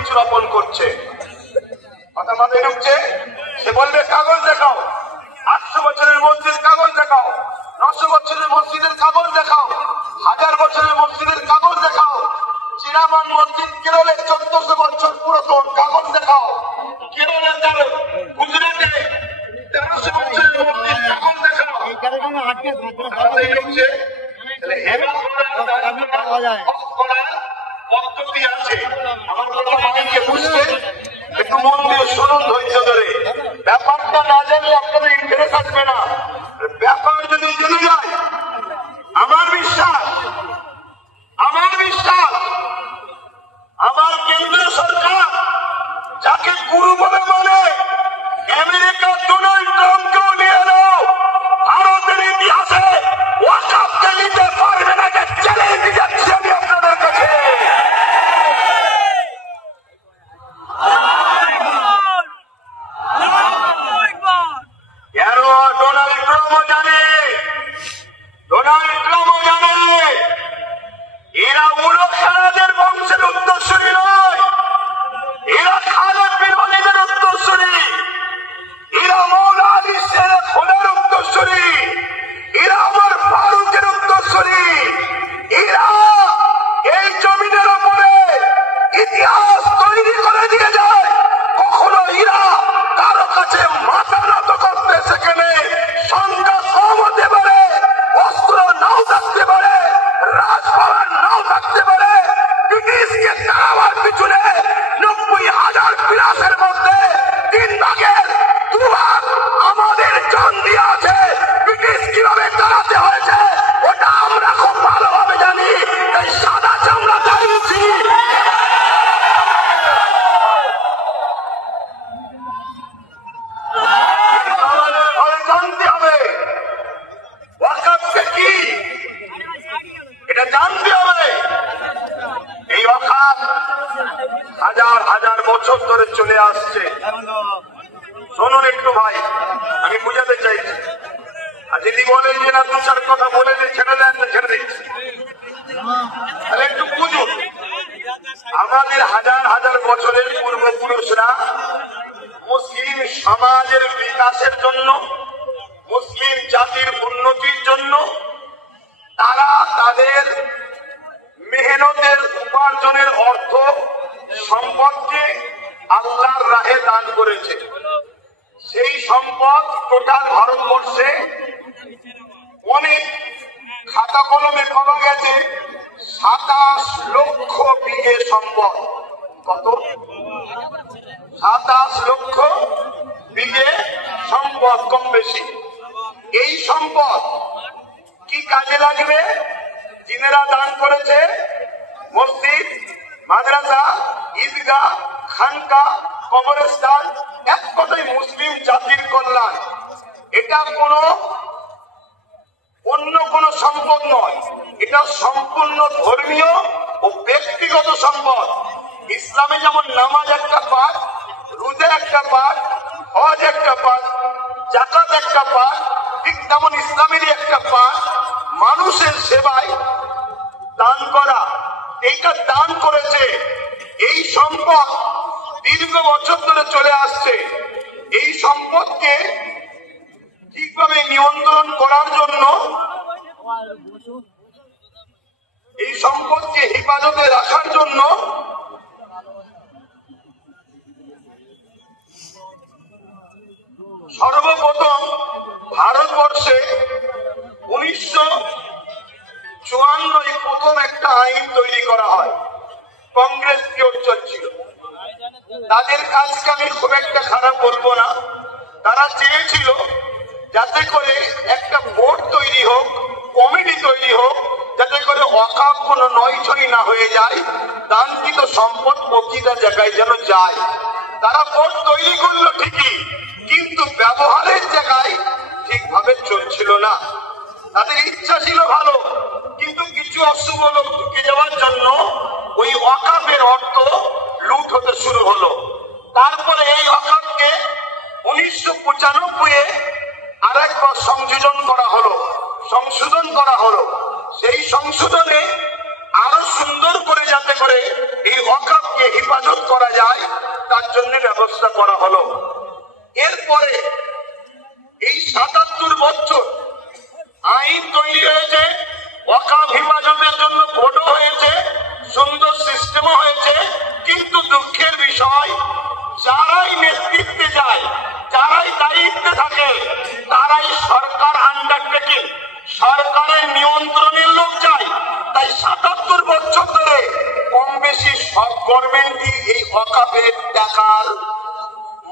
বীজ রোপণ করছে। কথা মাথায় ঢুকছে? সে বলবে কাগজ দেখাও, 800 বছরের মসজিদ কাগজ দেখাও, 900 বছরের মসজিদের কাগজ দেখাও, 1000 বছরের মসজিদের কাগজ দেখাও, চিরামান মসজিদ কেরলে 1400 বছর পুরাতন কাগজ দেখাও, কেরলে গুজরাটে 1300 বছরের মসজিদ কাগজ দেখাও। পদ্ধতি আছে, আমার কথা মানিয়ে বুঝতে একটু মন দিয়ে শুনুন ধৈর্য ধরে। ব্যাপারটা না জানলে আপনাদের ইন্টারেস্ট আসবে না। ব্যাপার যদি জেনে যায়, আমার বিশ্বাস আমার কেন্দ্রীয় সরকার যাকে গুরু বলে মানে আমেরিকা ডোনাল্ড ট্রাম্পকেও নিয়ে এলো, ভারতের ইতিহাসে ওয়াকফকে নিতে পারবে না, যে চ্যালেঞ্জ যাচ্ছি আমি আপনাদের কাছে। ডোনাল্ড ট্রাম্পও জানে এরা উলখানাদের বংশের উত্তরসূরি নয়, এরা খালেদ বিন ওয়ালিদের উত্তরসূরি, এরা মওলা আলী শের খোদার উত্তরসূরি, এরা আমার ফারুকের উত্তরসূরি, এরা এই জমিনের উপরে ইতিহাস তৈরি করে দিয়ে যায়। কখনো এরা কারো কাছে মাথা নত করতে সেখানে সংখ্যা কম হতে পারে, অস্ত্র নাও থাকতে পারে, রাজপালার নাও থাকতে পারে। ব্রিটিশকে তাড়াবার পিছনে 90,000 পিলাসের মধ্যে 3 ভাগের 2 ভাগ আমাদের জান দিয়ে আছে। ব্রিটিশ কিভাবে তাড়াতে হয়েছে ওটা আমরা খুব ভালোভাবে জানি, তাই সাদা চামড়া দাঁড়িয়েছি। জানতে হবে ওয়াকফ কি, এটা জানতে হবে। এই ওয়াকফ হাজার বছর ধরে চলে আসছে। শুনুন একটু ভাই, আমি বুঝাতে চাইছি। আর যদি বলেন যে না 2-4 কথা বলে যে ছেড়ে দেন, ছেড়ে দিচ্ছি, তাহলে একটু বুঝুন। আমাদের হাজার বছরের পূর্বপুরুষরা মুসলিম সমাজের বিকাশের জন্য, মুসলিম জাতির উন্নতির জন্য তারা তাদের মেহনতের উপার্জনের অর্থ সম্পদকে আল্লাহর রাহে দান করেছে। সেই সম্পদ টোটাল ভারতবর্ষে অনেক খাতা কলমে পাওয়া গেছে 27 লক্ষ বিঘে সম্পদ। কত? 27 লক্ষ বিঘে সম্পদ, কম বেশি। এই সম্পদ কি কাজে লাগবে? যিনারা দান করেছে মসজিদ, মাদ্রাসা, ঈদগাহ, খানকা, কবরস্থান, এক কথায় মুসলিম জাতির কল্যাণ। এটা অন্য কোন সম্পদ নয়, এটা সম্পূর্ণ ধর্মীয় ও ব্যক্তিগত সম্পদ। ইসলামে যেমন নামাজ একটা পাঠ, রোজা একটা পাঠ, হজ একটা পাঠ, যাকাত একটা পাঠ, ঠিক তেমন ইসলামেরই একটা পাঠ মানুষের সেবায় দান করা। এইটা দান করেছে। এই সম্পদ দীর্ঘ বছর ধরে চলে আসছে। এই সম্পদকে ঠিকভাবে নিয়ন্ত্রণ করার জন্য, এই সম্পদকে হেফাজতে রাখার জন্য সর্বপ্রথম ভারতবর্ষে 1954 প্রথম একটা আইন তৈরি করা হয়। কংগ্রেস পিরিয়ড চলছিল। তাদের কাজকে আমি খুব একটা খারাপ বলবো না। তারা চেয়েছিল যাতে করে একটা বোর্ড তৈরি হোক, কমিটি তৈরি হোক, যাতে করে ওয়াকফ কোনো নয়ছই না হয়ে যায়, দানকৃত সম্পদ প্রকৃত জায়গায় যেন যায়। তারা বোর্ড তৈরি করলো ঠিকই, কিন্তু ব্যবহারের জায়গায় ঠিকভাবে চলছিল না। তাদের ইচ্ছা ছিল ভালো, কিন্তু কিছু অশুভ লোক ঢুকে যাওয়ার জন্য ওই ওয়াকফের অর্থ লুট হতে শুরু হলো। তারপরে এই ওয়াকফকে 1995-এ আরেকবার সংশোধন করা হলো। সেই সংশোধনে আরো সুন্দর করে যাতে করে এই ওয়াকফকে হেফাজত করা যায়। করা হলো। এরপরে এই ৭৭ বছর আইন তৈরি হয়েছে, ওয়াকফ হেফাজতের জন্য বোর্ডও হয়েছে, সুন্দর সিস্টেমও হয়েছে, কিন্তু দুঃখের বিষয় যারাই নেতৃত্বে যায়, যারাই দায়িত্বে থাকে, তারাই সরকার আন্ডারটেকিং, সরকারের নিয়ন্ত্রণের লোক চাই। তাই ৭৭ বছর ধরে কম বেশি সব গভর্নমেন্টই এই ওয়াকফের টাকার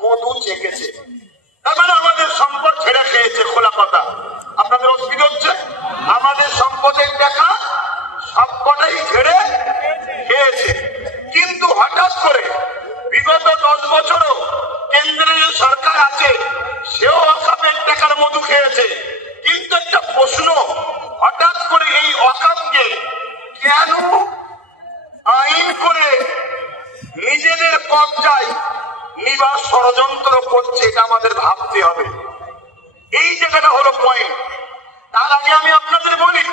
মধু চেকেছে, তার মানে আমাদের সম্পদ ছেড়ে খেয়েছে। খোলা কথা, আপনাদের অসুবিধা হচ্ছে? আমাদের সম্পদের টাকা সবকটাই ছেড়ে খেয়েছে। কিন্তু হঠাৎ করে বিগত 10 বছরও কেন্দ্রে যে সরকার আছে সেও ওয়াকফের টাকার মধু খেয়েছে। কিন্তু একটা প্রশ্ন, হঠাৎ করে এই ওয়াকফকে কেন আইন করে নিজেদের কবজায় নিবার ষড়যন্ত্র করছে, এটা আমাদের ভাবতে হবে। এই জায়গাটা হলো পয়েন্ট। তার আগে আমি আপনাদের বলি,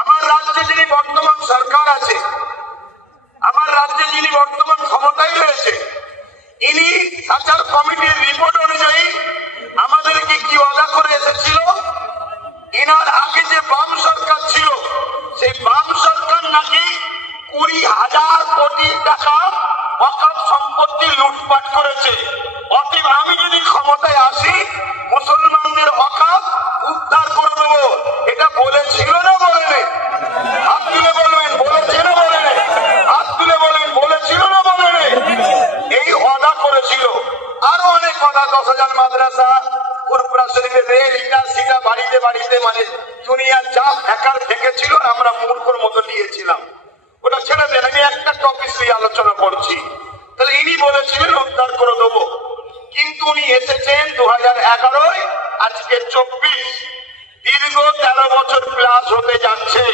আমার রাজ্যে যিনি বর্তমান সরকার আছে, আমার রাজ্যে যিনি বর্তমান ক্ষমতায় রয়েছে, ইনি সাচার কমিটির রিপোর্ট অনুযায়ী আমাদেরকে কি ওয়াদা করে এসেছিল, ইনার আগে যে বাম সরকার ছিল সেই বাম সরকার নাকি 20,000 কোটি টাকা ওয়াকফ সম্পত্তি লুটপাট করেছে। অতএব আমি যদি ক্ষমতায় আসি মুসলমানদের ওয়াকফ উদ্ধার করে দেবো, এটা বলেছিল না বলেনি? হাত তুলে বলবেন বলেছে না বলেনি? হাত তুলে বলেন বলেছিল না বলেনি? এই ওয়াদা করেছিল। আরো অনেক কথা, 10,000 মাদ্রাসা, ফুরফুরা শরীফের রেল, ইটা সিটা, বাড়িতে বাড়িতে, মানে দুনিয়ার যা ফেকার ফেঁকেছিল আমরা মূর্খর মতো নিয়েছিলাম। ওটা ছেড়ে দেন, আমি একটা টপিক নিয়ে আলোচনা করছি। তাহলে ইনি বলেছিলেন উদ্ধার করে দেবো, কিন্তু উনি এসেছেন 2011, আজকে 24, দীর্ঘ 13 বছর প্লাস হতে যাচ্ছে।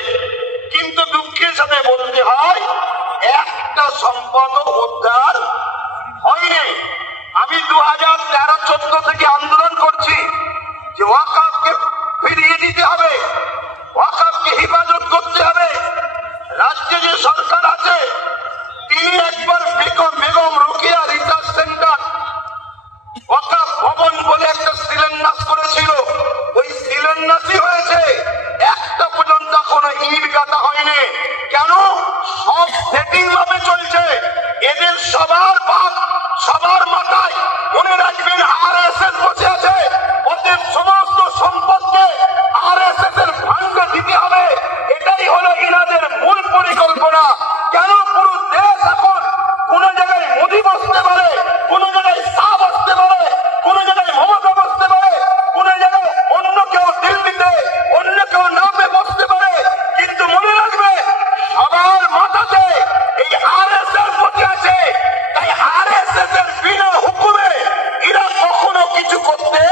কিন্তু দুঃখের সাথে বলতে হয় একটা সম্পদ উদ্ধার হয়নি। আমি 2013-14 থেকে আন্দোলন করছি যে ওয়াকফকে ফিরিয়ে দিতে হবে, ওয়াকফকে হেফাজত করতে হবে। রাজ্যে যে সরকার আছে তিনি একবার বেগম রোকেয়া রিসার্চ সেন্টার ওয়াকফ ভবন বলে একটা শিলান্যাস করেছিল, ওই শিলান্যাসই হয়েছে, একটা পর্যন্ত কোনো ইট গাঁথা হয়নি। কেন? সব সেটিং ভাবে চলছে। এদের সবার বাপ, সবার মাথায় মনে রাখবেন আরএসএস বসে আছে। ওদের সমস্ত সম্পদকে আরএসএস এর ভান্ডে দিতে হবে, এটাই হলো ইনাদের মূল পরিকল্পনা। কেন? পুরো দেশ এখন কোন জায়গায় মোদি বসতে পারে, কোন জায়গায় শাহ বসতে পারে, কোন জায়গায় মমতা বসতে পারে, কোন জায়গায় অন্য কেউ দিল্লিতে, অন্য কেউ নামে বসতে পারে। কিন্তু মনে রাখবে সবার মাথাতে এই আরএসএস বসে আছে। তাই আরএসএস এর বিনা হুকুমে এরা কখনো কিছু করতে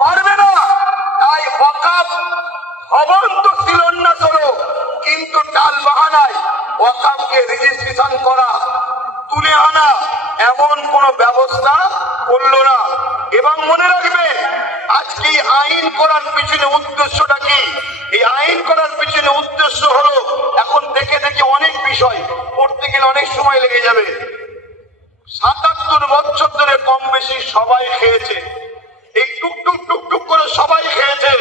পারবে না। তাই ওয়াকফ ভবন তো শিলান্যাস হলো, কিন্তু টাল বাহানায় ওয়াকফকে রেজিস্ট্রেশন করা, তুলে আনা, এমন কোন ব্যবস্থা করলো না। এবং মনে রাখবেন আজকে আইন করার পিছনে উদ্দেশ্যটা কি? এই আইন করার পিছনে উদ্দেশ্য হলো, এখন দেখে দেখে অনেক বিষয় পড়তে গেলে অনেক সময় লেগে যাবে। ৭৭ বছর ধরে কম বেশি সবাই খেয়েছে, এই টুকটুক টুকটুক করে সবাই খেয়েছে।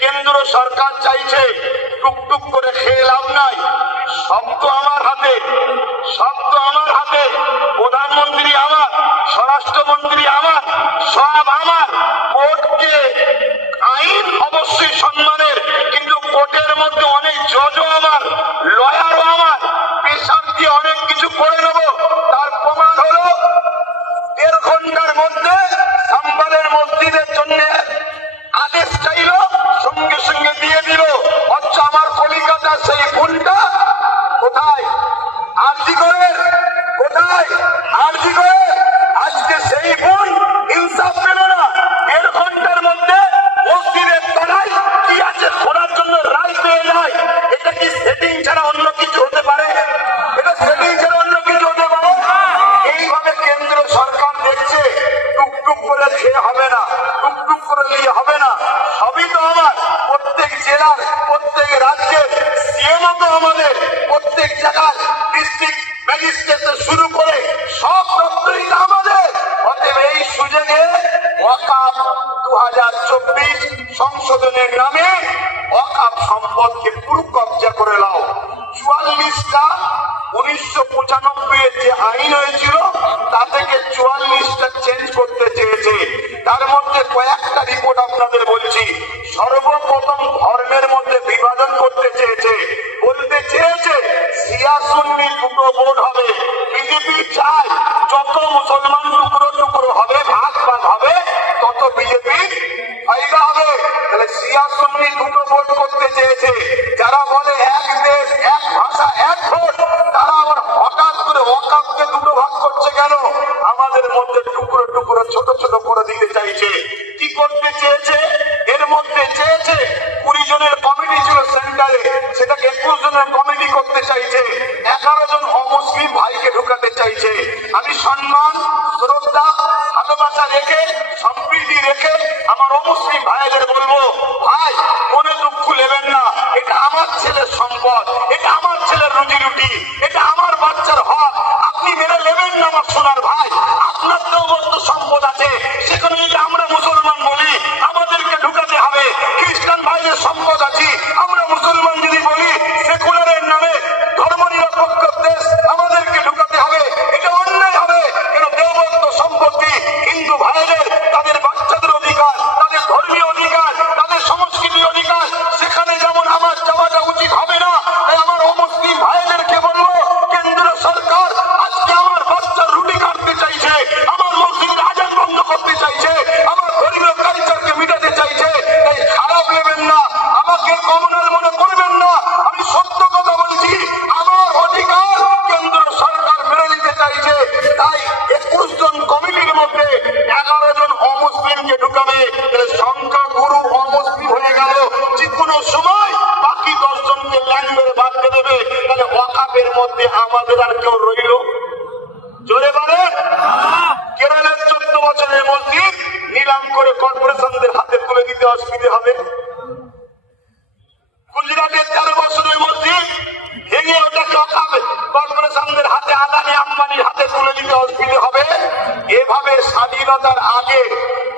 কেন্দ্র সরকার চাইছে টুকটুক করে খেয়ে লাভ নাই, সব তো আমার হাতে, সব তো আমার হাতে। প্রধানমন্ত্রী আমার, স্বরাষ্ট্রমন্ত্রী আমার, সব আমার। কোর্টকে আইন অবশ্যই সম্মানের, কিন্তু কোর্টের মধ্যে অনেক জজও আমার, লয়ারও আমার। পেশার দিয়ে অনেক কিছু করে নেব। তার প্রমাণ হলো 1.5 ঘন্টার মধ্যে সাম্বালের মসজিদের জন্য আদেশ চাইল, সঙ্গে সঙ্গে দিয়ে দিল। অথচ আমার কলিকাতার সেই ভুলটা কোথায়? আরজি করে কোথায়? আরজি করে আজকে সেই ভুল ইনসাফ পেল না। 1.5 ঘন্টার মধ্যে মসজিদের তলায় কি আছে খোলার জন্য রায় পেয়ে যায়। এটা কি সেটিং ছাড়া অন্য কিছু হতে পারে? এটা সেটিং ছাড়া অন্য কিছু হতে পারে? এইভাবে কেন্দ্র সরকার দেখছে টুকটুক করে খেয়ে হবে না, টুকটুক করে নিয়ে হবে না। সবই তো আমার, প্রত্যেক জেলার, প্রত্যেক রাজ্যের সিএমও তো আমাদের, প্রত্যেক জায়গায় ডিস্ট্রিক্ট ম্যাজিস্ট্রেট শুরু করে সব দপ্তরই আমাদের। 2024 সংশোধনের নামে ওয়াকফ সম্পদকে পুরো কবজা করে নাও। 44টা 1995 এর যে আইন হয়েছিল তা থেকে 44টা চেঞ্জ করতে চেয়েছে। তার মধ্যে কয়েকটা রিপোর্ট আপনাদের বলছি। সর্বপ্রথম ধর্মের মধ্যে বিভাজন করতে চেয়েছে, বলতে চেয়েছে শিয়া সুন্নি দুটো বোর্ড হবে। বিজেপি চায় যত মুসলমান টুকরো টুকরো হবে, ভাগ ভাগ হবে, তত বিজেপি ফায়দা হবে। তাহলে শিয়া সুন্নি দুটো বোর্ড করতে চেয়েছে। যারা বলে এক দেশ এক ভাষা এক ভোট, তারা আবার হঠাৎ করে ওয়াকফকে দুটো ভাগ করছে কেন? আমাদের মধ্যে টুকরো টুকরো ছোট ছোট করে দিতে চাইছে। কি করতে চেয়েছে? এর মধ্যে চেয়েছে 20 জনের কমিটি ছিল সেন্টারে, সেটাকে 21 জনের কমিটি করতে চাইছে। 11 জন অমুসলিম ভাইকে ঢুকাতে চাইছে। আমি সম্মান, শ্রদ্ধা, ভালোবাসা রেখে, সম্প্রীতি রেখে আমার অমুসলিম ভাইদের বলবো, ভাই মনে দুঃখ নেবেন না, এটা আমার ছেলের সম্পদ, এটা আমার ছেলের রুজি রুটি, এটা আমার বাচ্চার হক, আপনি মেরে নেবেন না আমার সোনার ভাই। আপনার দেওবন্দ সম্পদ আছে, সেখানে যদি আমরা মুসলমান বলি আমাদেরকে ঢুকাতে হবে। খ্রিস্টান ভাইদের সম্পদ আছে, আমরা মুসলমান যদি বলি সেকুলারের নামে ধর্ম নিরপেক্ষ দেশ আমাদেরকে ঢুকাতে হবে। এটা অন্যায় হবে। কেন? দেওবন্দ সম্পত্তি হিন্দু ভাইদের, তাদের বাচ্চাদের অধিকার, তাদের ধর্মীয় অধিকার, তাদের সংস্কৃতির অধিকার, সেখানে যেমন আমার যাওয়াটা উচিত হবে না। তাই আমার অমুসলিম ভাইদেরকে বলবো, কেন্দ্র সরকার আজকে আমার বাচ্চার রুটি কাটতে চাইছে, আমার মসজিদের আজান বন্ধ করতে চাইছে, আমার ধর্মীয় কালচারকে মিটাতে চাইছে। তাই খারাপ নেবেন না, আমাকে কমনাল মনে করবেন না, আমি সত্য কথা বলছি। আমার অধিকার কেন্দ্র সরকার মেনে নিতে চাইছে। তাই 21 জন কমিটির মধ্যে 11 জন অমুসলিমকে ঢুকাবে। সংখ্যা গুরু অমুসলিম হয়ে গেল। যে কোনো সময় বাকি 10 জনকে ল্যান্ড করে বাঁধতে দেবে। তাহলে ওয়াকফের মধ্যে আমাদের আর কেউ রইল? জোরে বলে। কেরলের 14 বছরের মসজিদ নিলাম করে কর্পোরেশনদের হাতে তুলে দিতে অসুবিধা হবে। গুজরাটের 13 বছরের মসজিদ ভেঙে ওটাকে ওয়াকফ কর্পোরেশনদের হাতে, আদানি আম্বানির হাতে তুলে দিতে অসুবিধা হবে। এভাবে স্বাধীনতার আগে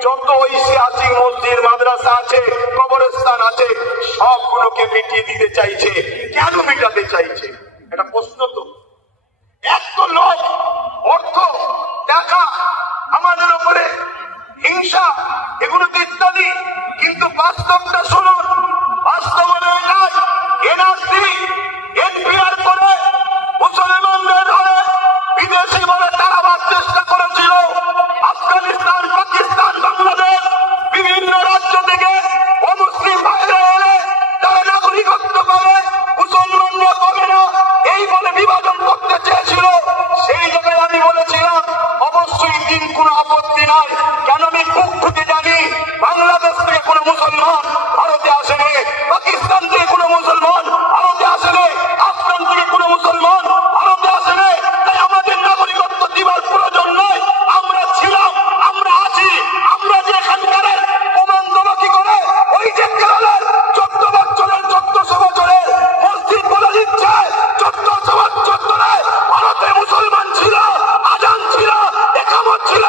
যত ঐতিহাসিক মসজিদ, মাদ্রাসা আছে, কবরস্থান আছে, সবগুলোকে মিটিয়ে দিতে চাইছে। কেন মিটাতে চাইছে? এটা প্রশ্ন তো। এত লোক, অর্থ, টাকা, আমাদের উপরে হিংসা, এগুলো তো ইত্যাদি। কিন্তু বাস্তবটা শুনুন, বাস্তব এটাই, এনআরসি এনপিআর করে মুসলমানদের ধরে বিদেশি বলে তাড়াবার চেষ্টা করেছিল। আফগানিস্তান, পাকিস্তান, বাংলাদেশ বিভিন্ন রাজ্য থেকে অমুসলিম ভাইরা এলে তারা নাগরিকত্ব পাবে, মুসলমানরা পাবে না, এই বলে বিভাজন করতে চেয়েছিল। সেই জায়গায় আমি বলেছিলাম অবশ্যই দিন কোনো আপত্তি নাই। কেন? আমি খুব খুঁজে জানি বাংলাদেশ থেকে কোনো মুসলমান ভারতে আসেনি, পাকিস্তান থেকে কোনো মুসলমান ভারতে আসেনি, আফগান থেকে কোনো মুসলমান ভারতে আসেনি। তাই আমাদের নাগরিকত্ব দিবার প্রয়োজন নয়। আমরা ছিলাম, আমরা আছি, আমরা যে এখানকার প্রমাণ দেবো কি করে? ওই যে কেরলের 14 বছরের 1400 বছরের মসজিদ বলে দিচ্ছে 1400 বছর ধরে ভারতে মুসলমান ছিল, আজান ছিল, একামত ছিল,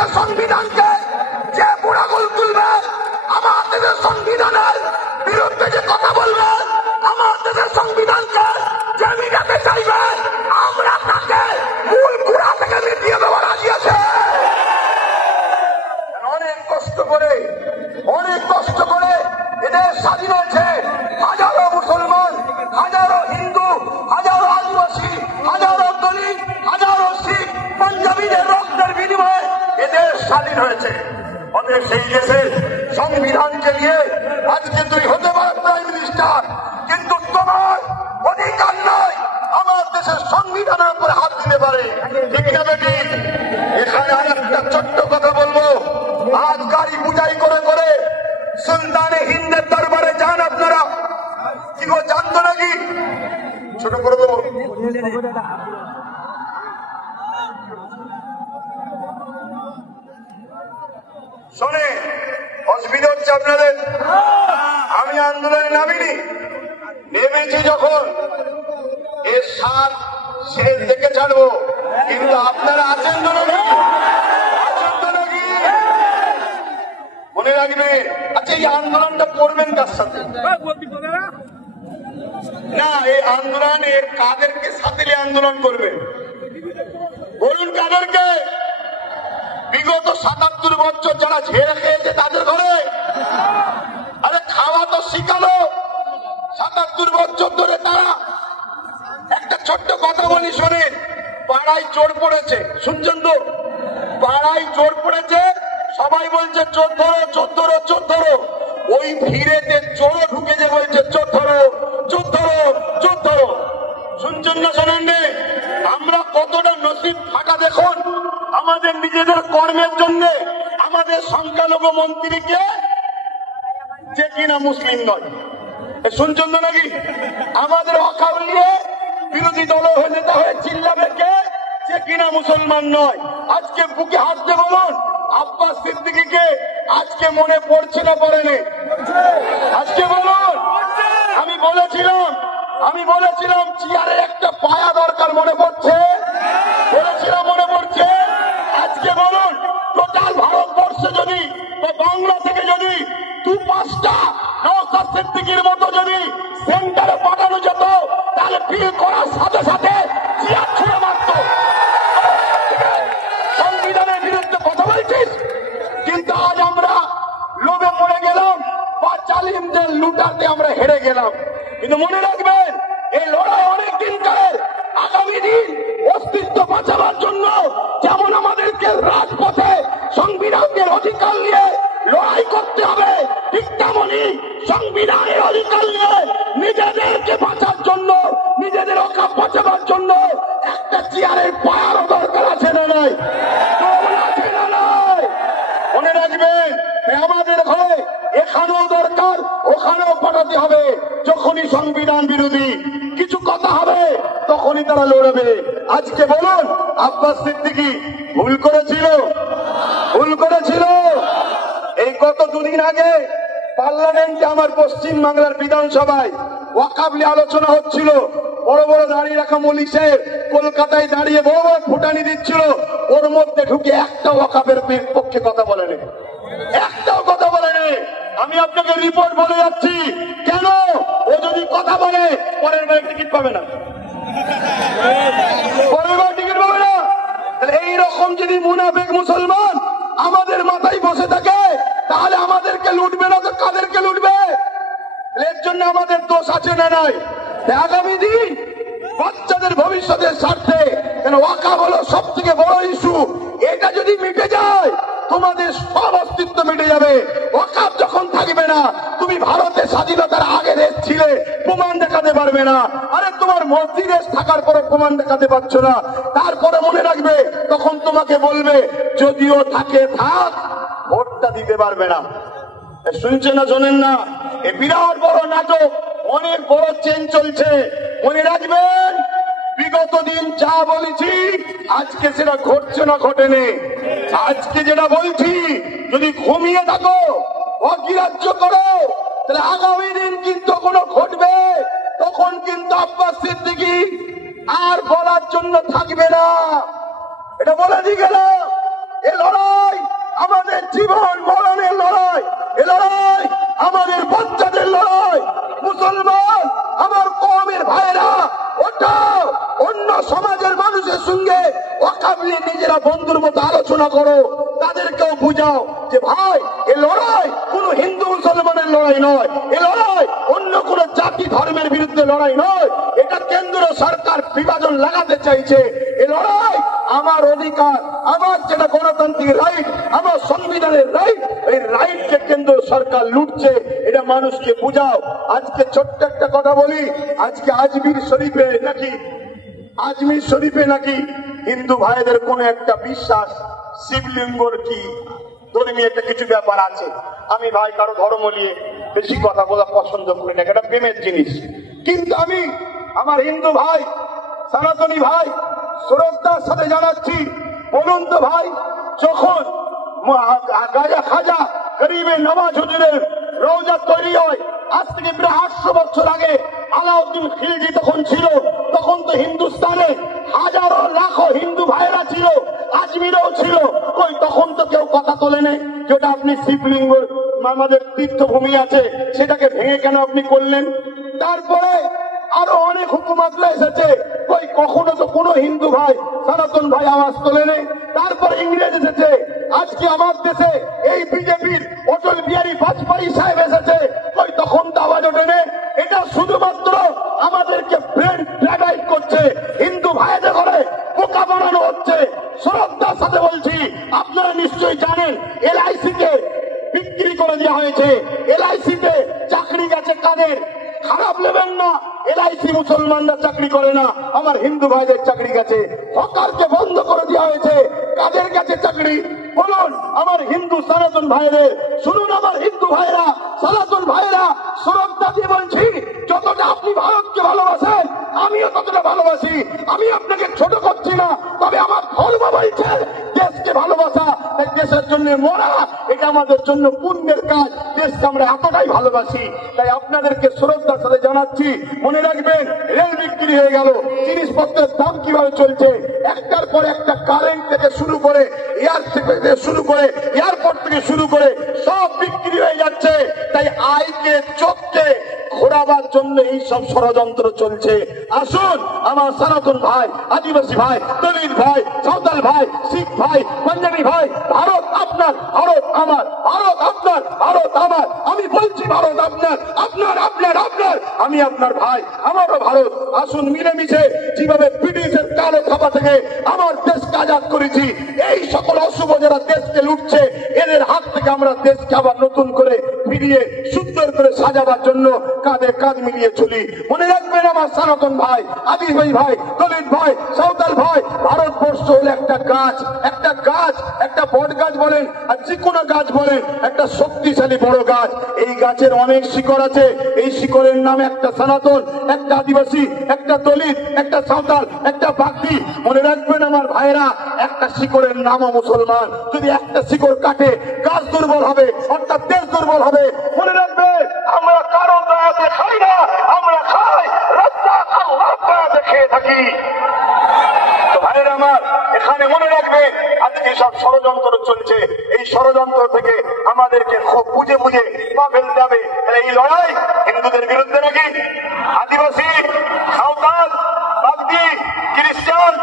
দেশের সংবিধানকে যে বুড়াগুল তুলবে, আমার দেশের সংবিধানের বিরুদ্ধে যে কথা বলবে, আমার দেশের সংবিধানকে যে মিটাতে চাইবে, আমরা তাকে মূল গুড়া থেকে মিটিয়ে দেওয়ার রাজি আছে। অনেক কষ্ট করে এদের স্বাধীন হয়েছে। হাজারো মুসলমান, হাজারো হিন্দু, হাজারো আদিবাসী, হাজারো দলিত, হাজারো শিখ, পাঞ্জাবিদের রক্তের বিনিময়ে এদের স্বাধীন হয়েছে। অতএব সেই দেশের সংবিধানকে নিয়ে আজকে তুই হতে পারো প্রাইম মিনিস্টার, কিন্তু তোমার অধিকার নয় আমার দেশের সংবিধানের উপরে হাত দিতে পারে। ঠিক না বেটি? এখানে আরেকটা ছোট্ট কথা বলবো। আজ গাড়ি পূজাই করে করে সুলতানে হিন্দের দরবারে যান আপনারা, কি গো জানতো নাকি? ছোট করে দেবো। শোনে, অসুবিধা হচ্ছে আপনাদের? আমি আন্দোলনে নামিনি, নেমেছি যখন এর সাত শেষ দেখে ছাড়বো, কিন্তু আপনারা আছেন তো নাকি? মনে রাখবেন। আচ্ছা, এই আন্দোলনটা করবেন কার সাথে? না, এই আন্দোলন এর কাদেরকে সাথে আন্দোলন করবে বলুন? কাদেরকে? বিগত ৭৭ বছর যারা ঝেড়ে খেয়েছে তাদের ঘরে? আরে খাওয়া তো শিখালো ৭৭ বছর ধরে তারা। একটা ছোট্ট কথা বলি শোনেন, পাড়ায় চোর পড়েছে, শুনছেন তো? পাড়ায় চোর পড়েছে, সবাই বলছে চোর ধরো, চোর ধরো, চোর ধরো। ওই ভিড়েতে চোরও ঢুকেছে, বলছে চোর ধরো, চোর ধরো, চোর ধরো। শুনছেন না শোনেন? আমরা কতটা নসিব ফাঁকা দেখুন। আমাদের নিজেদের কর্মের জন্য আমাদের সংখ্যালঘু মন্ত্রীকে, যে কিনা মুসলিম নয়, শুনছেন তো নাকি? আমাদের ওয়াকফ নিয়ে বিরোধী দল হয়ে যেতে হয়ে চিল্লাবে কে? যে কিনা মুসলমান নয়। আজকে বুকে হাত দিয়ে বলুন, আব্বাস সিদ্দিকীকে আজকে মনে পড়ছে না পড়েনি? আজকে বলুন। আমি বলেছিলাম চেয়ারে একটা পায়া দরকার, মনে পড়ছে? বলেছিলাম মনে পড়ছে? আজকে বলুন, টোটাল ভারতবর্ষে যদি বা বাংলা থেকে যদি ২-৫টা নওশাদ সিদ্দিকীর মতো যদি সেন্টারে পাঠানো যেত, তাহলে বিল করার সাথে সাথে চেয়ার ছুঁড়ে মারত। সংবিধানের বিরুদ্ধে কথা বলছিস, কিন্তু আজ আমরা লোভে পড়ে গেলাম বা জালিমদের লুটাতে আমরা হেরে গেলাম। কিন্তু মনে রাখবেন, এই লড়াই অনেক দিন কালের। আগামী দিন অস্তিত্ব বাঁচাবার জন্য যেমন আমাদেরকে রাজপথে সংবিধানের অধিকার নিয়ে লড়াই করতে হবে, ঠিক তেমনি সংবিধানের অধিকার নিয়ে নিজেদেরকে বাঁচার জন্য, নিজেদের ওয়াকফ বাঁচাবার জন্য একটা চেয়ারের পায়ারও দরকার আছে না নাই? আছে না নাই? মনে রাখবেন, আমাদের ঘরে এখানেও দরকার, ওখানেও পাঠাতে হবে। যখনই সংবিধান বিরোধী কিছু কথা হবে, তখনই তারা লড়বে। আজকে বলুন, আব্বাস সিদ্দিকী ভুল করেছিল? এই গত দুদিন আগে পার্লামেন্টে আমার পশ্চিম বাংলার বিধানসভায় ওয়াকফ নিয়ে আলোচনা হচ্ছিল। বড় বড় দাঁড়িয়ে রাখা মৌলী সাহেব কলকাতায় দাঁড়িয়ে বড় বড় ফুটানি দিচ্ছিল, ওর মধ্যে ঢুকে একটা ওয়াকফের পক্ষে কথা বলেনি, একটাও কথা বলেনি। আমি আপনাকে রিপোর্ট বলে যাচ্ছি, কেন? ও যদি কথা বলে পরের বার টিকিট পাবে না, তাহলে এইরকম যদি মুনাফিক মুসলমান আমাদের মাথায় বসে থাকে, তাহলে আমাদেরকে লুটবে না তো কাদেরকে লুটবে? এর জন্য আমাদের দোষ আছে না নাই? আগামী দিন বাচ্চাদের ভবিষ্যতের স্বার্থে, কেন ওয়াকফ হলো সব থেকে বড় ইস্যু, এটা যদি মিটে যায় তোমাদের সব অস্তিত্ব মিটে যাবে। ওয়াকফ যখন থাকবে না, তুমি ভারতের স্বাধীনতার আগে দেশ ছিলে, প্রমাণ দেখাতে পারবে না। আরে তোমার মসজিদে থাকার পরে প্রমাণ দেখাতে পারছো না, তারপরে মনে রাখবে তখন তোমাকে বলবে যদিও থাকে থাক, ভোটটা দিতে পারবে না। শুনছেন না শোনেন না? এ বিরাট বড় নাটক, অনেক বড় চেঞ্জ চলছে। মনে রাখবেন, বিগত দিন যা বলেছি আজকে সেটা ঘটছে না ঘটেনি। আজকে যেটা বলছি যদি ঘুমিয়ে থাকো, অগ্রাহ্য করো, তাহলে আগামী দিন কিন্তু কোনো ঘটবে, তখন কিন্তু আব্বাস সিদ্দিকী আর বলার জন্য থাকবে না। এটা বলে দিয়ে গেল। এ লড়াই আমাদের জীবন মরণের লড়াই, এ লড়াই আমাদের বাচ্চাদের লড়াই। মুসলমান আমার কওমের ভাইরা, ওঠাও, অন্য সমাজের মানুষের সঙ্গে ওয়াকাবলি নিজেরা বন্ধুর মতো আলোচনা করো, তাদেরকেও বুঝাও যে ভাই এ লড়াই কোন হিন্দু মুসলমানের লড়াই নয়, এ লড়াই অন্য কোন জাতি ধর্মের বিরুদ্ধে লড়াই নয়। এটা কেন্দ্র সরকার বিভাজন লাগাতে চাইছে। এ লড়াই আমার অধিকার, আমার যেটা গণতান্ত্রিক রাইট, আমার সংবিধানের রাইট, এই রাইটকে কেন্দ্র সরকার লুটছে, এটা মানুষকে বুঝাও। আজকে ছোট্ট একটা কথা বলি, আজকে আজমির শরীফে নাকি হিন্দু ভাইদের কোন একটা বিশ্বাস শিবলিঙ্গর কি ধর্মীয় একটা কিছু ব্যাপার আছে। আমি ভাই কারো ধর্ম নিয়ে বেশি কথা বলা পছন্দ করি না, এটা প্রেমের জিনিস। কিন্তু আমি আমার হিন্দু ভাই, সনাতনী ভাই শ্রদ্ধার সাথে জানাচ্ছি, বলুন তো ভাই, যখন গাজা খাজা গরিবে নওয়াজ হুজুরের রওজা তৈরি হয় আজ থেকে প্রায় 800 বছর আগে, আলাউদ্দিন খিলজি তখন ছিল, তখন তো হিন্দুস্তানে হাজারো লাখো হিন্দু ভাইরা ছিল, আজমিরেও ছিল, কই তখন তো কেউ কথা তোলে নেই যেটা আপনি শিবলিঙ্গ আমাদের তীর্থভূমি আছে সেটাকে ভেঙে কেন আপনি করলেন? তারপরে আরো অনেক হুকুমতরা এসেছে, কই কখনো তো কোনো হিন্দু ভাই সনাতন ভাই আওয়াজ তোলে নেই। তারপরে ইংরেজ এসেছে, আজকে আমার দেশে এই বিজেপির অটল বিহারী বাজপেয়ী সাহেব এসেছে, কই তখন তো আওয়াজ ওঠে নেই। এটা শুধুমাত্র আমাদেরকে ব্রেন ড্রাইভ করছে, হিন্দু ভাইদের করে বোকা বানানো হচ্ছে। শ্রদ্ধার সাথে বলছি, আপনারা নিশ্চয়ই জানেন LIC কে বিক্রি করে দেওয়া হয়েছে, LIC তে চাকরি গেছে কাদের? খারাপ নেবেন না, LIC মুসলমানরা চাকরি করে না, আমার হিন্দু ভাইদের চাকরি গেছে। হকারকে বন্ধ করে দেওয়া হয়েছে, কাদের কাছে চাকরি বলুন? আমার হিন্দু সনাতন ভাইদের। শুনুন আমার হিন্দু ভাইরা, সনাতন ভাইরা, শ্রদ্ধা দিয়ে বলছি, যতটা আপনি ভারতকে ভালোবাসেন আমিও ততটা ভালোবাসি। আমি আপনাকে ছোট করছি না, তবে আমার ধর্ম বলছে দেশকে ভালোবাসা, দেশের জন্য মরা, এটা আমাদের জন্য পুণ্যের কাজ। দেশকে আমরা এতটাই ভালোবাসি, তাই আপনাদেরকে শ্রদ্ধার সাথে জানাচ্ছি, মনে রাখবেন রেল বিক্রি হয়ে গেল, জিনিসপত্রের দাম কিভাবে চলছে, একটার পর একটা, কারেন্ট থেকে শুরু করে এয়ারপোর্ট থেকে শুরু করে সব বিক্রি হয়ে যাচ্ছে। তাই আইকে চোখকে ঘোরাবার জন্য এই সব ষড়যন্ত্র চলছে। আসুন আমার সনাতন ভাই, আদিবাসী ভাই, দলিত ভাই, সাঁওতাল ভাই, শিখ ভাই, পাঞ্জাবি ভাই, ভারত আপনার, ভারত আমার, ভারত আপনার, ভারত আমার। আমি বলছি ভারত আপনার, আপনার আপনার আপনার, আমি আপনার ভাই, আমারও ভারত। আসুন মিলেমিশে যেভাবে ব্রিটিশের কালো থাবা থেকে আমার দেশকে আজাদ করেছি, এই সকল অশুভ যারা দেশকে লুটছে এদের হাত থেকে আমরা দেশকে আবার নতুন করে ফিরিয়ে সুন্দর করে সাজাবার জন্য কাঁধে কাঁধ মিলিয়ে চলি। মনে রাখবেন আমার সনাতন ভাই, আদিবাসী ভাই, দলিত ভাই, সাঁওতাল ভাই, ভারতবর্ষ হল একটা গাছ, একটা বট গাছ বলেন আর যে কোনো গাছ বলেন, একটা শক্তিশালী বড় গাছ। এই গাছের অনেক শিকড় আছে, এই শিকড়ের নাম একটা সনাতন, একটা আদিবাসী, একটা দলিত, একটা সাঁওতাল, একটা বাগদি। মনে রাখবেন আমার ভাইরা, একটা শিকড়ের নামও মুসলমান। যদি একটা শিকড় কাটে গাছ দুর্বল হবে, অর্থাৎ দেশ দুর্বল হবে। মনে রাখবেন আমরা কারো দয়াতে খাই না, আমরা খাই রাজ্জাক আল্লাহর দয়াতে খেয়ে থাকি। তো ভাইরা আমার, এখানে মনে রাখবেন আজকে সব ষড়যন্ত্র চলছে, এই ষড়যন্ত্র থেকে আমাদেরকে খুব বুঝে বুঝে পা ফেলতে হবে। এই লড়াই হিন্দুদের বিরুদ্ধে নাকি আদিবাসী, সাঁওতাল, বাগদি, খ্রিস্টান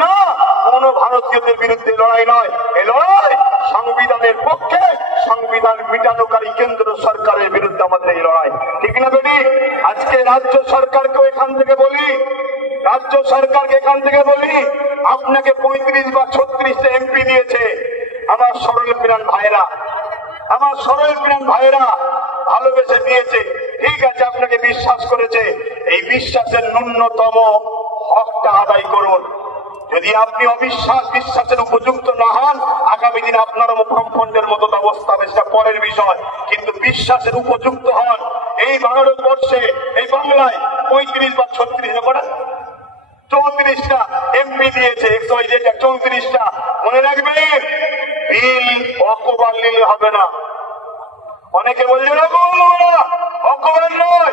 না, কোন ভারতীয়দের বিরুদ্ধে লড়াই নয়। এই লড়াই সংবিধানের পক্ষে, সংবিধান মিটানোকারী কেন্দ্র সরকারের বিরুদ্ধে আমাদের এই লড়াই, ঠিক না বেটি? আজকে রাজ্য সরকারকেও এখান থেকে বলি, আপনাকে 35 বা 36টা MP দিয়েছে। আমার সরল প্রাণ ভাইরা ভালোবেসে দিয়েছে, ঠিক আছে, আপনাকে বিশ্বাস করেছে, এই বিশ্বাসের ন্যূনতম হকটা আদায় করুন। যদি আপনি বিশ্বাসের উপযুক্ত না হন, আগামী দিন আপনারও মুখমণ্ডলের মতো অবস্থা হবে, সেটা পরের বিষয়। কিন্তু বিশ্বাসের উপযুক্ত হন। এই ভারতবর্ষে, এই বাংলায় 35 বা 34টা MP দিয়েছে, 34টা। মনে রাখবেন, বিল অকবার নিলে হবে না। অনেকে বলছেন অকবার নয়,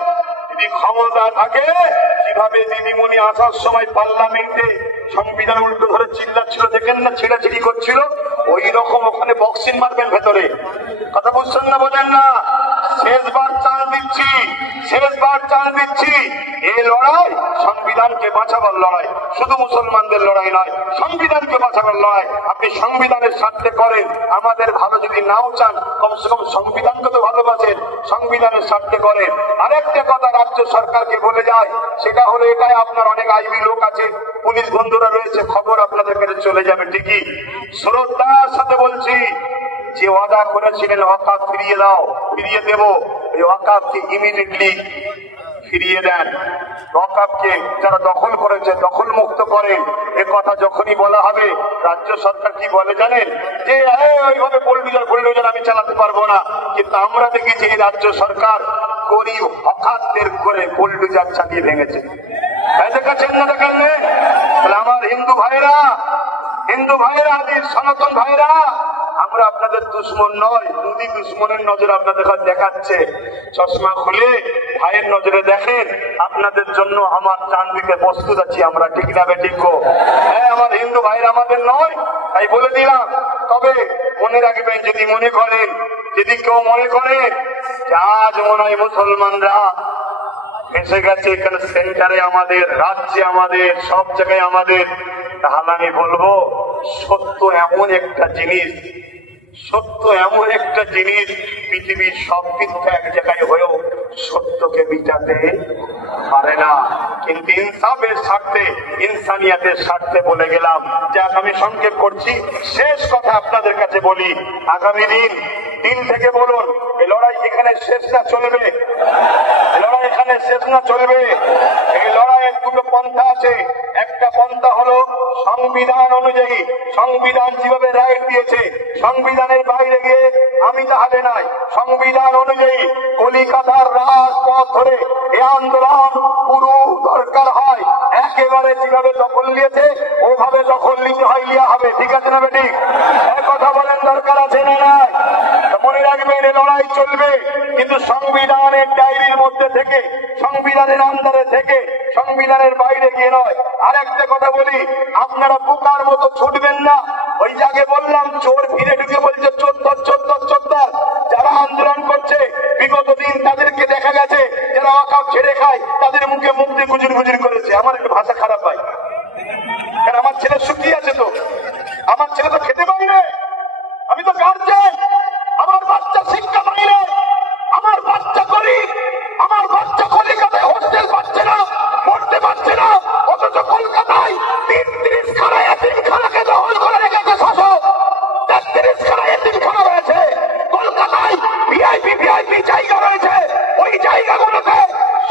যদি ক্ষমতা থাকে, কিভাবে দিদিমণি আসার সময় পার্লামেন্টে সংবিধান উল্টো ধরে চিল্লাচ্ছিল, দেখেন না, ছিঁড়াছিড়ি করছিল, ওই রকম ওখানে বক্সিং মারবেন ভেতরে। কথা বুঝছেন না? বোঝেন না? শেষবার চান্স দিচ্ছি, শেষবার চান্স দিচ্ছি। এই লড়াই সংবিধানকে বাঁচাবার লড়াই, শুধু মুসলমানদের লড়াই নয়, সংবিধানকে বাঁচাবার লড়াই। আপনি সংবিধানের স্বার্থে করেন, আমাদের ভালো যদি নাও চান কমসে কম সংবিধানকে তো ভালোবাসেন, সংবিধানের স্বার্থে করেন। আরেকটা কথা রাজ্য সরকারকে বলে যায়, সেটা হলো এটাই, আপনার অনেক আইবি লোক আছে, পুলিশ বন্ধুরা রয়েছে, খবর আপনাদের কাছে চলে যাবে ঠিকই। শ্রদ্ধার সাথে বলছি, যে ওয়াদা করেছিলেন ওয়াকাফ ফিরিয়ে দাও, ফিরিয়ে দেব, এই ওয়াকাফকে ইমিডিয়েটলি ফিরিয়ে দেন। ওয়াকাফকে যারা দখল করেছে দখল মুক্ত করেন। এ কথা যখনই বলা হবে, রাজ্য সরকার কি বলে জানেন? যে ওইভাবে বুলডোজার আমি চালাতে পারবো না। কিন্তু আমরা দেখেছি এই রাজ্য সরকার গরিব হকারদের করে বুলডোজার চালিয়ে ভেঙেছে। দেখাচ্ছেন না? দেখান আমার হিন্দু ভাইরা, হিন্দু ভাইরা, সনাতন ভাইরা, আমরা আপনাদের দুশ্মন নয়, দুদি দুশ্মনের নজর আপনাদের দেখাচ্ছে। চশমা খুলে ভাইয়ের নজরে দেখেন, আপনাদের জন্য আমার জান দিতে প্রস্তুত আছি আমরা, ঠিক না বেঠিক? হ্যাঁ, আমার হিন্দু ভাইরা আমাদের নয়, তাই বলে দিলাম। তবে মনে রাখবেন, যদি মনে করেন, যদি কেউ মনে করেন যে আজ মনে হয় মুসলমানরা এসে গেছে এখানে সেন্টারে আমাদের, রাজ্যে আমাদের, সব জায়গায় আমাদের, তাহলে আমি বলবো সত্য এমন একটা জিনিস, সত্য এমন একটা জিনিস, পৃথিবীর সব মিথ্যা এক জায়গায় হয়েও সত্যকে মিটাতে পারে না। কিন্তু ইনসাফের স্বার্থে, ইনসানিয়াতের স্বার্থে বলে গেলাম। যাক, আমি সংক্ষেপ করছি, শেষ কথা আপনাদের কাছে বলি, আগামী দিন থেকে বলুন, এই লড়াই এখানে শেষ না চলবে, লড়াই এখানে শেষ না চলবে। এই লড়াইয়ের দুটো পন্থা আছে। একটা পন্থা হলো সংবিধান অনুযায়ী, সংবিধান যেভাবে রাইট দিয়েছে, সংবিধানের বাইরে গিয়ে আমি তাহলে নাই, সংবিধান অনুযায়ী কলিকাতার রাজপথ ধরে এই আন্দোলন পুরো দরকার হয়, একেবারে যেভাবে দখল নিয়েছে ওভাবে দখল নিতে হয়, লিয়া হবে। ঠিক আছে না বেঠিক? এক কথা বলেন, দরকার আছে না নাই? মনে রাখবেন, এই লড়াই চলবে, কিন্তু সংবিধানের ডায়েরির মধ্যে থেকে, সংবিধানের আন্ডারে থেকে, সংবিধানের বাইরে গিয়ে নয়। আর একটা কথা বলি, আপনারা বোকার মতো ছুটবেন না। ওই জায়গায় বললাম, চোর ফিরে ঢুকে বলছে চোদ্দর চোদ্দর চোদ্দর। যারা আন্দোলন করছে বিগত দিন তাদেরকে দেখা গেছে, যারা ওয়াকাফ ছেড়ে খায় তাদের মুখে মুখ দিয়ে গুজুর গুজুর করেছে। আমার একটু ভাষা খারাপ হয়, কারণ আমার ছেলে শুকিয়ে আছে, তো আমার ছেলে তো খেতে পারে, আমি তো গার্জেন, আমার বাচ্চা শিক্ষা পাইলে, আমার বাচ্চা করি, আমার বাচ্চা কলিকাতায় হোস্টেল পাচ্ছে না, পড়তে পারছে না, অথচ কলকাতায় ৩৩ খানা এতিমখানাকে দখল করে রেখেছে শাসক। ৩৩ খানা এতিমখানা রয়েছে কলকাতায়, ভিআইপি জায়গা রয়েছে, ওই জায়গাগুলোতে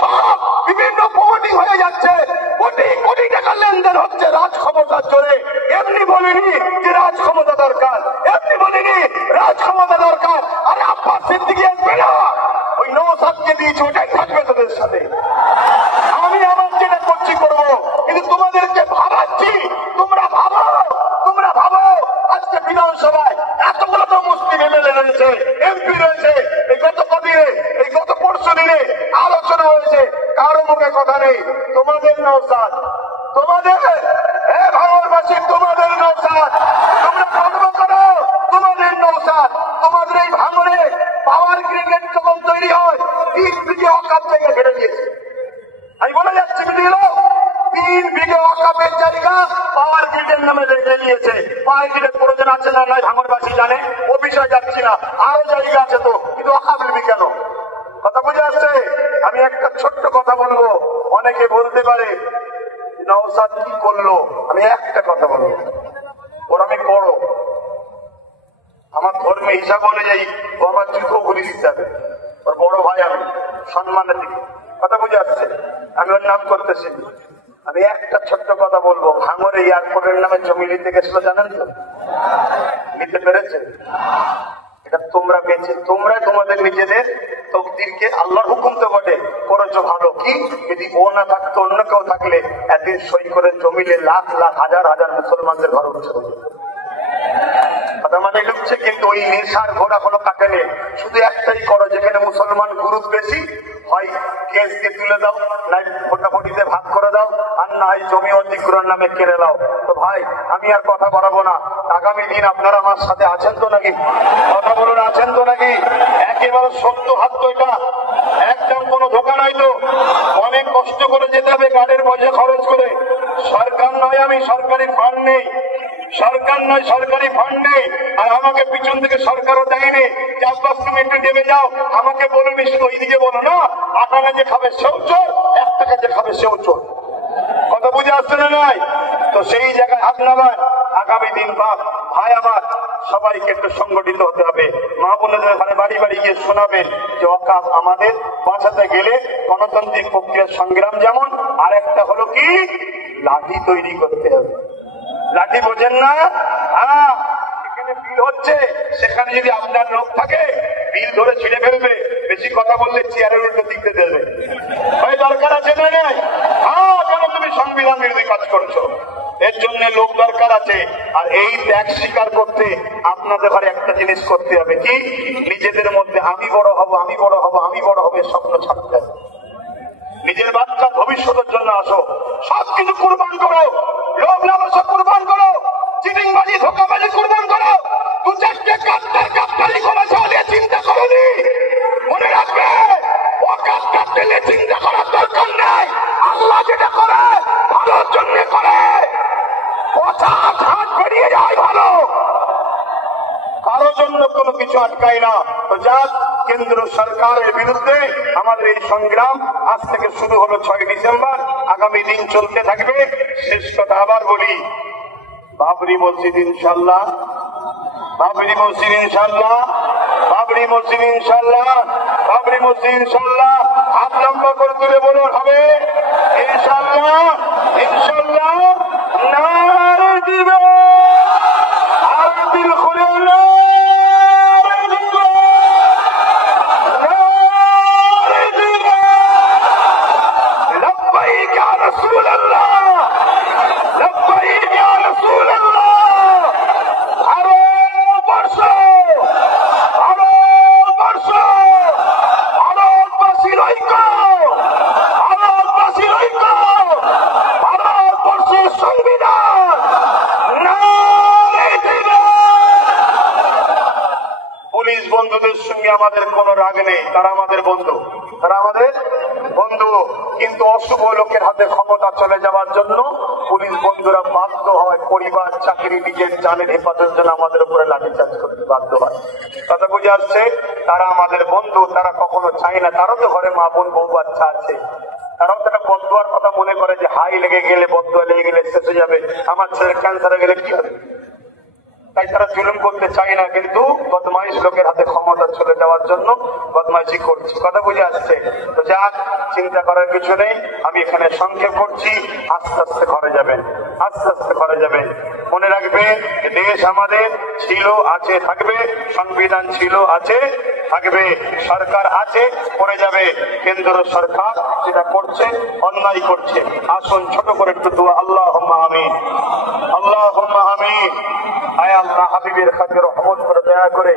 সব বিভিন্ন প্রমোটিং হয়ে যাচ্ছে, কোটি কোটি টাকা লেনদেন হচ্ছে রাজ ক্ষমতার জোরে। এমনি বলিনি যে রাজ ক্ষমতা দরকার, এমনি বলিনি রাজ ক্ষমতা দরকার। আরে আব্বাস সিদ্দিকী আসবে না, ওই নওশাদকে দিয়েছে, ওটাই থাকবে তোদের সাথে। আমি আমার যেটা করছি করবো, কিন্তু তোমাদেরকে ভাবাচ্ছি, তোমরা ভাবো, তোমরা ভাবো। আজকে বিধানসভায় এতগুলো তো মুসলিম এমএলএ রয়েছে, এমপি রয়েছে, এই গত কদিনে, এই গত পরশু দিনে আলোচনা হয়েছে, কারো মুখে কথা নেই। তোমাদের নওশাদ, তোমাদের ভাঙরবাসী, তোমাদের নওশাদ, তোমরা গর্ব করো, তোমাদের নওশাদ। তোমাদের এই ভাঙরে পাওয়ার ক্রিকেট যখন তৈরি হয়, 3 বিঘে ওয়াকাফ জায়গা ঘেরে দিয়েছে। আমি বলে যাচ্ছি, 3 বিঘে ওয়াকাফের জায়গা পাওয়ার গ্রিডের নামে রেখে দিয়েছে। পাওয়ার গ্রিডের প্রয়োজন আছে না নাই ভাঙরবাসী জানে, ও বিষয়ে যাচ্ছি না। আরো জায়গা আছে তো, কিন্তু ওয়াকাফ নিবি কেন? কথা বুঝে আসছে? আমি একটা ছোট্ট কথা বলবো, অনেকে বলতে পারে নওশাদ কি করলো। আমি একটা কথা বলবো, ওর আমি বড়, আমার ধর্মে হিসাব অনুযায়ী ও আমার জুতো গুলি দিতে হবে, ওর বড় ভাই আমি, সম্মানের দিকে। কথা বুঝে আসছে? আমি ওর নাম করতেছি। আমি একটা ছোট্ট কথা বলবো, ভাঙরে এয়ারপোর্টের নামে জমি নিতে গেছিল, জানেন তো? নিতে পেরেছে? এটা তোমরা বেঁচে, তোমরা তোমাদের নিজেদের তকদিরকে, আল্লাহর হুকুম তো বটে, করেছো ভালো। কি যদি ও না থাকতো, অন্য কেউ থাকলে একদিন সই করে জমিলে লাখ লাখ হাজার হাজার মুসলমানদের ঘর উঠছে। কথা মানে ঢুকছে, কিন্তু ওই নেশার ঘোড়া কোনো কাটেনি। শুধু একটাই করো, যেখানে মুসলমান গুরুত্ব বেশি হয় কেস দিয়ে তুলে দাও, নাই ভোটাভুটিতে ভাগ করে করে দাও, আর না হয় জমি অধিগ্রহণ নামে কেড়ে দাও। তো ভাই আমি আর কথা বাড়াবো না, আগামী দিন আপনারা আমার সাথে আছেন তো নাকি? কথা বলুন, আছেন তো নাকি? একেবারে সত্য হাত তো, এটা একদম কোনো ধোকা নাই তো। অনেক কষ্ট করে যেতে হবে, গাড়ির পয়সা খরচ করে। সরকার নয়, আমি সরকারি ফান্ড নেই, সরকার নয় সরকারি ফান্ড নেই, আর আমাকে পিছন থেকে সরকারও দেয়নি। চাষবাস তুমি একটু নেমে যাও, আমাকে বলে নিশ্চিত ওইদিকে বলো না, 8 আনা যে খাবে সেও চোর, 1 টাকা যে খাবে সেও চোর। কথা বুঝে আসছে না নাই? তো সেই জায়গায় হাত নামান। আগামী দিন ভাই আমার সবাইকে একটু সংগঠিত হতে হবে। মা বোনদের ঘরে বাড়ি বাড়ি গিয়ে শোনাবেন যে ওয়াকফ আমাদের বাঁচাতে গেলে গণতান্ত্রিক প্রক্রিয়ার সংগ্রাম যেমন, আর একটা হলো কি, লাঠি তৈরি করতে হবে। লাঠি বোঝেন না? হ্যাঁ, এখানে বিল হচ্ছে, সেখানে যদি আপনার লোক থাকে বিল ধরে ছিঁড়ে ফেলবে, বেশি কথা বললে চেয়ারের উল্টো দিকতে দেবে। ভাই দরকার আছে না নাই? হ্যাঁ, কেন তুমি সংবিধান বিরোধী কাজ করছো? এর জন্য লোক দরকার আছে। আর এই ত্যাগ স্বীকার করতে আপনাদের ঘরে একটা জিনিস করতে হবে কি, নিজেদের মধ্যে আমি বড় হব, আমি বড় হব, আমি বড় হবে স্বপ্ন ছাড়তে হবে। নিজের বাচ্চা ভবিষ্যতের জন্য আসো, সবকিছু কুরবান করো, লোভ লালসা কুরবান করো, চিটিংবাজি ধোঁকাবাজি কুরবান করো, 2-4টে গাদ্দারি করে চালিয়ে চিন্তা করোনি। মনে রাখবে, ও গাদ্দার নিয়ে চিন্তা করার দরকার নেই। আল্লাহ যেটা করে ভালোর জন্য করে, কথা হাত বেরিয়ে যায় ভালো, কারোর জন্য কোনো কিছু আটকায় না। তো যাক, কেন্দ্র সরকারের বিরুদ্ধে আমাদের এই সংগ্রাম আজ থেকে শুরু হলো 6 ডিসেম্বর, আগামী দিন চলতে থাকবে। শেষ কথা আবার বলি, বাবরি মসজিদ ইনশাল্লাহ, বাবরি মসজিদ ইনশাল্লাহ, বাবরি মসজিদ ইনশাল্লাহ, বাবরি মসজিদ ইনশাল্লাহ। হাত লম্বা করে তুলে বলুন, হবে ইনশাল্লাহ, ইনশাল্লাহ। নারে দিবে আর দিল খুলে বন্ধুদের সঙ্গে আমাদের কোনো রাগ নেই, তারা আমাদের বন্ধু, তারা আমাদের বন্ধু। কিন্তু অশুভ লোকের হাতে ক্ষমতা চলে যাওয়ার জন্য পুলিশ বন্ধুরা বাধ্য হয় পরিবার, চাকরি, নিজের জানের হেফাজতের জন্য আমাদের উপরে লাঠিচার্জ করতে বাধ্য হয়। কথা বুঝে আসছে? তারা আমাদের বন্ধু, তারা কখনো চায় না, তারও তো ঘরে মা বোন বউ বাচ্চা আছে, তারাও তো একটা বদুয়ার কথা মনে করে যে হাই লেগে গেলে, বদুয়া লেগে গেলে শেষ হয়ে যাবে, আমার ছেলের ক্যান্সারে গেলে কি হবে। তাই তারা জুলুম করতে চায় না, কিন্তু বদমাইশ লোকের হাতে ক্ষমতা চলে যাওয়ার জন্য বদমাইশি করছে। কথা বুঝে আসছে? তো যাক, চিন্তা করার কিছু নেই। আমি এখানে সংক্ষেপ করছি, আস্তে আস্তে ঘরে যাবেন, আস্তে আস্তে ঘরে যাবেন। মনে রাখবে, দেশ আমাদের ছিল, আছে, থাকবে, সংবিধান ছিল, আছে, থাকবে, সরকার আছে, করে যাবে। কেন্দ্র সরকার যেটা করছে অন্যায় করছে। আসুন ছোট করে একটু দোয়া, আল্লাহুম্মা আমিন, আল্লাহুম্মা আমিন। আয় আল্লাহ, হাবিবের খাতিরে রহমত করে, দয়া করে